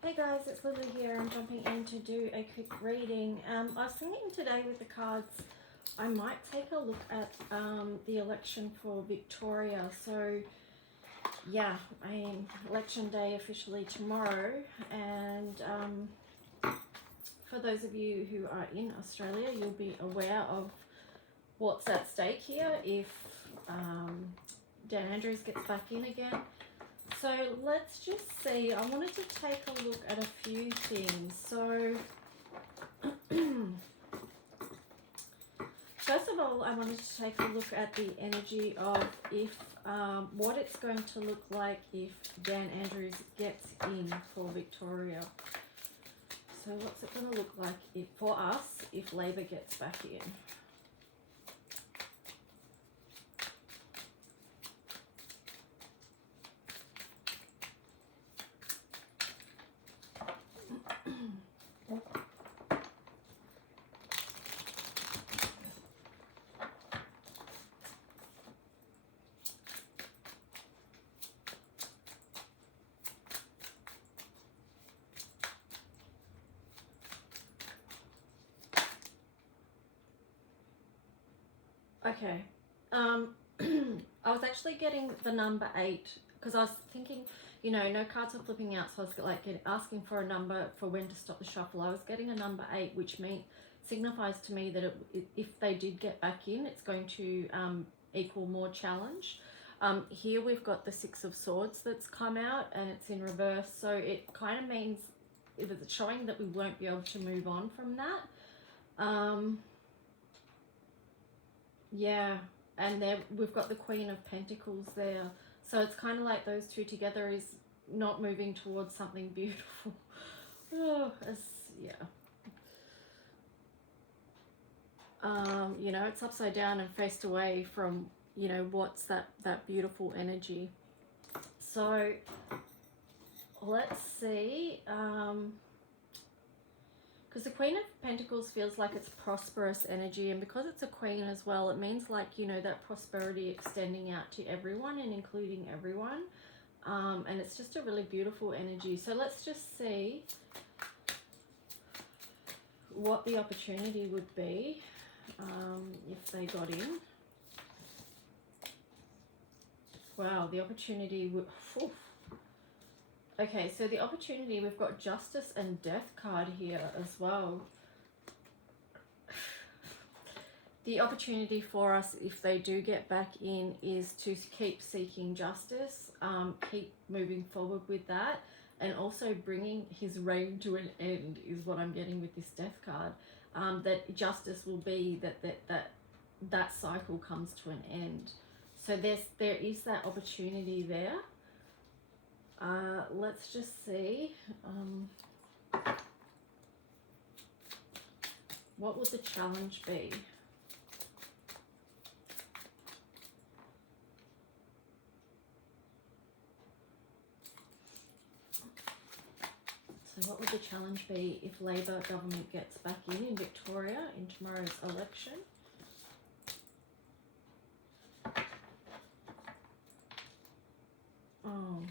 Hey guys, it's Lily here. I'm jumping in to do a quick reading. I was thinking today with the cards, I might take a look at the election for Victoria. So yeah, I mean, election day officially tomorrow, and for those of you who are in Australia, you'll be aware of what's at stake here if Dan Andrews gets back in again. So let's just see. I wanted to take a look at a few things. So first of all, I wanted to take a look at the energy of if what it's going to look like if Dan Andrews gets in for Victoria. So what's it going to look like for us if Labor gets back in? Okay. I was actually getting the number 8 because I was thinking, you know, no cards are flipping out, so I was like asking for a number for when to stop the shuffle. I was getting a number 8, which signifies to me that if they did get back in, it's going to equal more challenge. Here we've got the 6 of Swords that's come out and it's in reverse, so it kind of means if it's showing that we won't be able to move on from that. Yeah, and there we've got the Queen of Pentacles there. So it's kind of like those two together is not moving towards something beautiful. Oh, yeah. You know, it's upside down and faced away from, you know, what's that beautiful energy. So let's see. Because the Queen of Pentacles feels like it's prosperous energy, and because it's a queen as well, it means like, you know, that prosperity extending out to everyone and including everyone. And it's just a really beautiful energy. So let's just see what the opportunity would be if they got in. Wow, the opportunity would... Oof. Okay, so the opportunity, we've got Justice and Death card here as well. The opportunity for us, if they do get back in, is to keep seeking justice, keep moving forward with that, and also bringing his reign to an end is what I'm getting with this Death card. That justice will be that cycle comes to an end. So there is that opportunity there. Let's just see. What would the challenge be? So what would the challenge be if Labor government gets back in Victoria in tomorrow's election? Oh.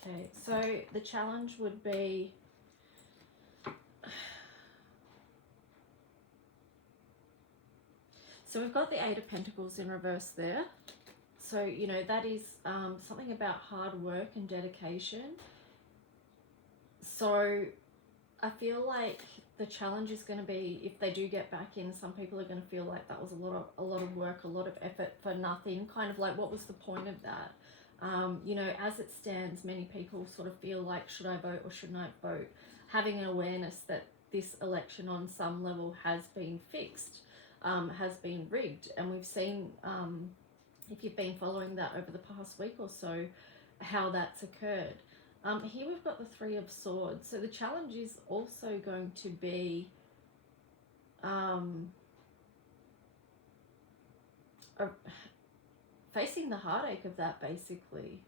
Okay, so the challenge would be so we've got the 8 of Pentacles in reverse there. So, you know, that is something about hard work and dedication. So I feel like the challenge is going to be if they do get back in, some people are going to feel like that was a lot of work, a lot of effort for nothing. Kind of like, what was the point of that? You know, as it stands, many people sort of feel like, should I vote or shouldn't I vote? Having an awareness that this election on some level has been fixed, has been rigged. And we've seen, if you've been following that over the past week or so, how that's occurred. Here we've got the 3 of Swords. So the challenge is also going to be facing the heartache of that, basically,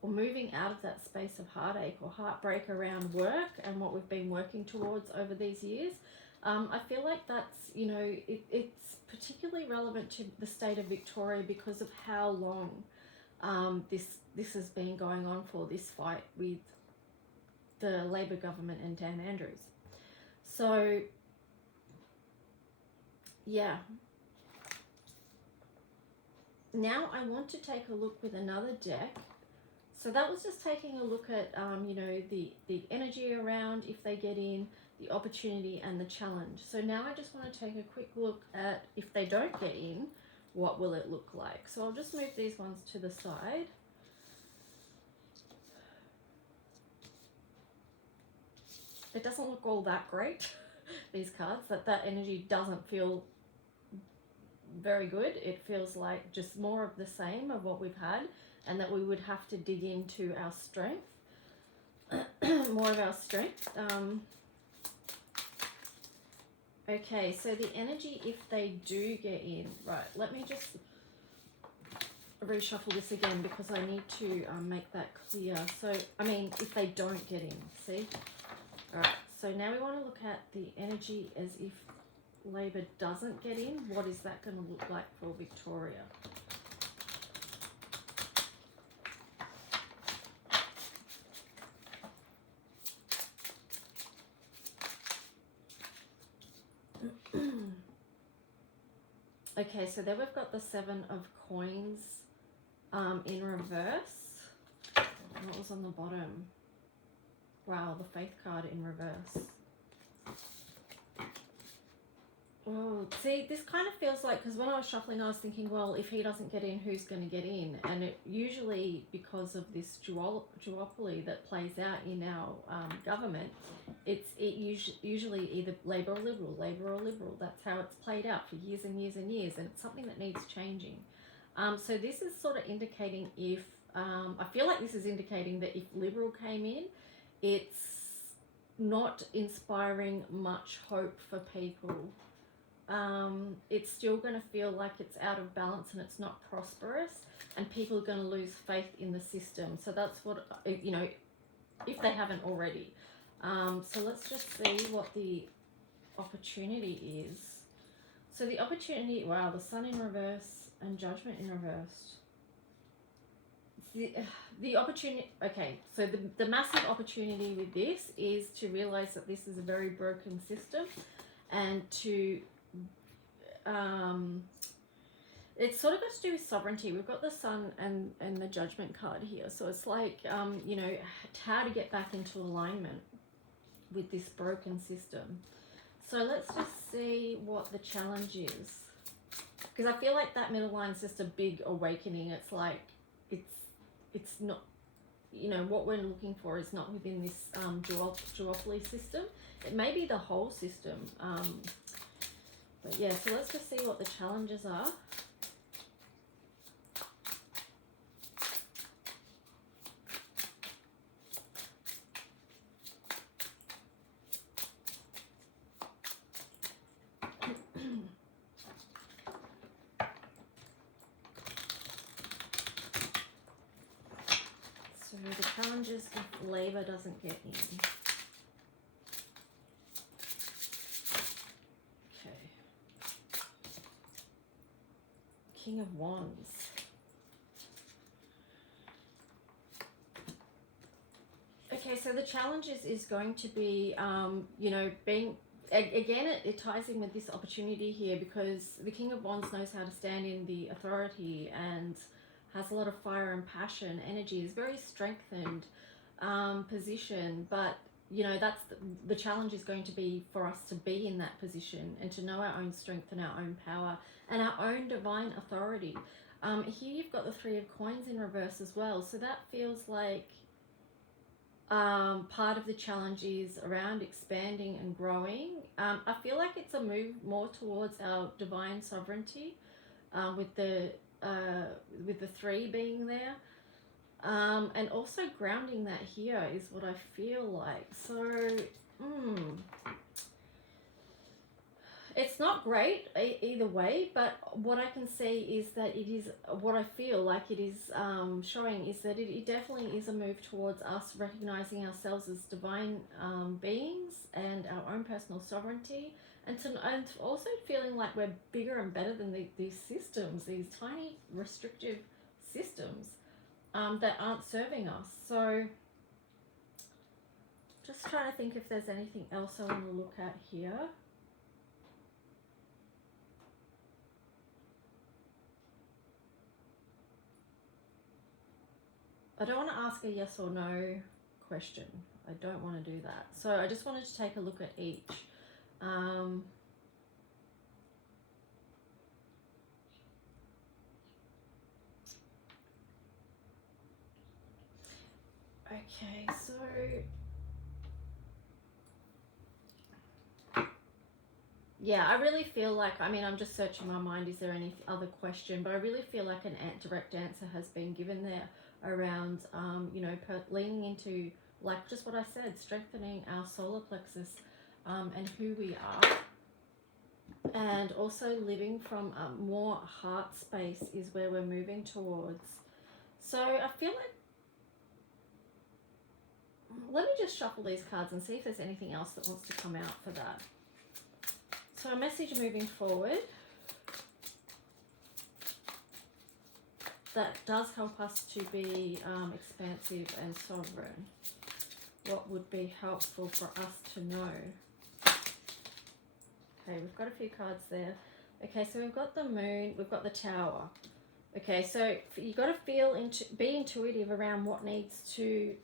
or moving out of that space of heartache or heartbreak around work and what we've been working towards over these years. I feel like that's, you know, it's particularly relevant to the state of Victoria because of how long this has been going on for, this fight with the Labor government and Dan Andrews. So yeah, now I want to take a look with another deck. So that was just taking a look at you know, the energy around if they get in, the opportunity and the challenge. So now I just want to take a quick look at if they don't get in, what will it look like? So I'll just move these ones to the side. It doesn't look all that great, these cards, that energy doesn't feel very good. It feels like just more of the same of what we've had, and that we would have to dig into our strength, more of our strength. Okay, so the energy if they do get in, right, let me just reshuffle this again because I need to make that clear. So, I mean, if they don't get in, see? All right, so now we want to look at the energy as if Labor doesn't get in. What is that going to look like for Victoria? Okay, so then we've got the 7 of Coins in reverse. What was on the bottom? Wow, the Faith card in reverse. Oh, see, this kind of feels like, because when I was shuffling, I was thinking, well, if he doesn't get in, who's going to get in? And it usually, because of this duopoly that plays out in our government, it usually either Labor or Liberal, Labor or Liberal. That's how it's played out for years and years and years, and it's something that needs changing. So this is sort of indicating if, I feel like this is indicating that if Liberal came in, it's not inspiring much hope for people. It's still going to feel like it's out of balance and it's not prosperous, and people are going to lose faith in the system. So that's what, you know, if they haven't already. So let's just see what the opportunity is. So the opportunity, wow, the Sun in reverse and Judgment in reverse. The opportunity, okay, so the massive opportunity with this is to realize that this is a very broken system, and to it's sort of got to do with sovereignty. We've got the Sun and the Judgment card here, so it's like you know, how to get back into alignment with this broken system. So let's just see what the challenge is, because I feel like that middle line is just a big awakening. It's like it's not, you know, what we're looking for is not within this duopoly system. It may be the whole system. But yeah, so let's just see what the challenges are. So the challenges if Labor doesn't get in. King of Wands. Okay, so the challenge is going to be, you know, being, again, it ties in with this opportunity here, because the King of Wands knows how to stand in the authority and has a lot of fire and passion, energy, is very strengthened position, but you know, that's the challenge is going to be for us to be in that position and to know our own strength and our own power and our own divine authority. Here you've got the 3 of Coins in reverse as well, so that feels like part of the challenge is around expanding and growing. I feel like it's a move more towards our divine sovereignty, with the 3 being there. And also grounding that here is what I feel like. So, it's not great either way, but what I can see is that it is, what I feel like it is showing is that it definitely is a move towards us recognizing ourselves as divine beings and our own personal sovereignty, and also feeling like we're bigger and better than these systems, these tiny restrictive systems. that aren't serving us. So just trying to think if there's anything else I want to look at here. I don't want to ask a yes or no question. I don't want to do that. So I just wanted to take a look at each. Okay, so yeah, I really feel like, I mean, I'm just searching my mind, is there any other question? But I really feel like an direct answer has been given there around, you know, leaning into, like just what I said, strengthening our solar plexus and who we are. And also living from more heart space is where we're moving towards. So I feel like, let me just shuffle these cards and see if there's anything else that wants to come out for that. So a message moving forward that does help us to be expansive and sovereign. What would be helpful for us to know? Okay, we've got a few cards there. Okay, so we've got the moon, we've got the tower. Okay, so you've got to be intuitive around what needs to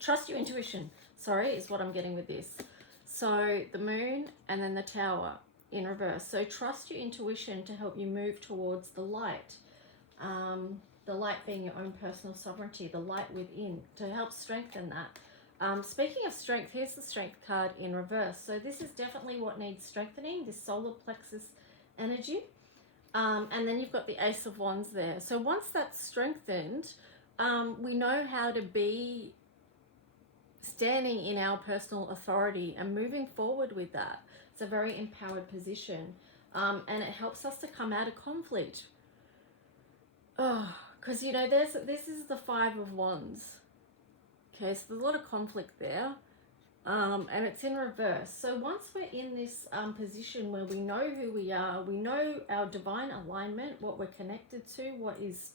trust your intuition. Sorry, is what I'm getting with this. So the moon and then the tower in reverse. So trust your intuition to help you move towards the light. The light being your own personal sovereignty, the light within, to help strengthen that. Speaking of strength, here's the strength card in reverse. So this is definitely what needs strengthening, this solar plexus energy. And then you've got the Ace of Wands there. So once that's strengthened, we know how to be standing in our personal authority and moving forward with that. It's a very empowered position. And it helps us to come out of conflict. Because, you know, this is the Five of Wands. Okay, so there's a lot of conflict there. And it's in reverse. So once we're in this position where we know who we are, we know our divine alignment, what we're connected to, what is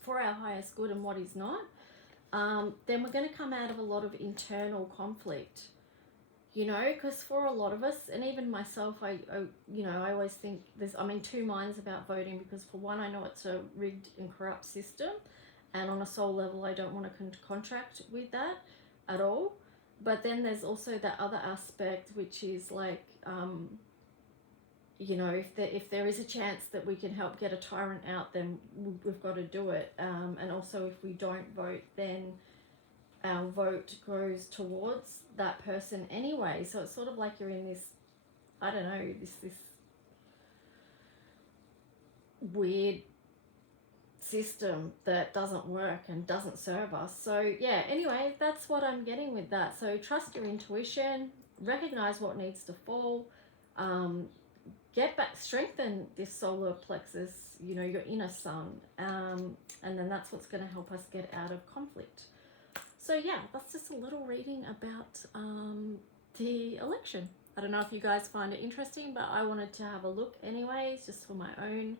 for our highest good and what is not, then we're going to come out of a lot of internal conflict. You know, because for a lot of us, and even myself, I you know, I always think I'm in two minds about voting, because for one, I know it's a rigged and corrupt system, and on a soul level, I don't want to contract with that at all. But then there's also that other aspect, which is like, you know, if there is a chance that we can help get a tyrant out, then we've got to do it. And also, if we don't vote, then our vote goes towards that person anyway. So it's sort of like you're in this, I don't know, this weird system that doesn't work and doesn't serve us. So yeah, anyway, that's what I'm getting with that. So trust your intuition, recognize what needs to fall, get back, strengthen this solar plexus, you know, your inner sun, and then that's what's going to help us get out of conflict. So yeah, that's just a little reading about the election. I don't know if you guys find it interesting, but I wanted to have a look anyways, just for my own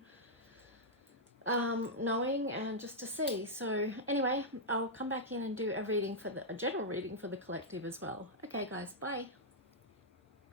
knowing and just to see. So anyway, I'll come back in and do a general reading for the collective as well. Okay guys, bye.